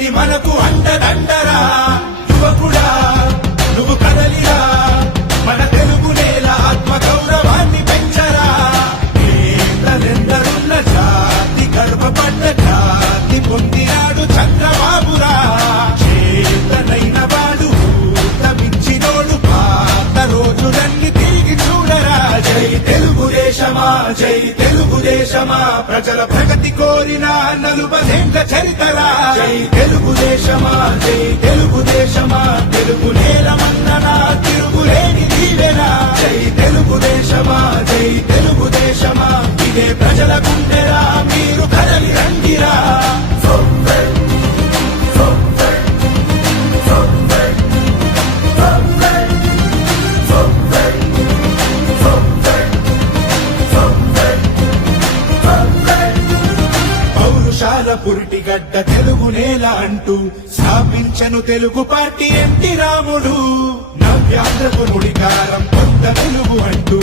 ఏంటి మనకు అండదండరా యువకుడా నువ్వు కదలిరా. మన తెలుగు నేల ఆత్మ గౌరవాన్ని పెంచరా జాతి గర్వపడ్డ జాతి పొందినాడు చంద్రబాబురా. చేతనైన వాడు తమిచ్చినోడు పాత రోజులన్నీ తిరిగి చూడరా. జై తెలుగుదేశమా జై తెలుగుదేశమా ప్రజల ప్రగతి కోరిన నలుపదేంట చరితరా. జై తెలుగుదేశమా జై తెలుగుదేశమా తెలుగు నేలమన్ననా తిరుగులేని దీవెనా? జై తెలుగుదేశమా జై తెలుగుదేశమా ఇదే ప్రజల గుండెరా? మీరు కదలి రండిరా? పౌరుషాల పురిటిగడ్డ తెలుగు నేల అంటూ స్థాపించను తెలుగు పార్టీ ఎన్టీ రాముడు. నవ్యాంధ్రపు నుడికారం కొత్త తెలుగు అంటూ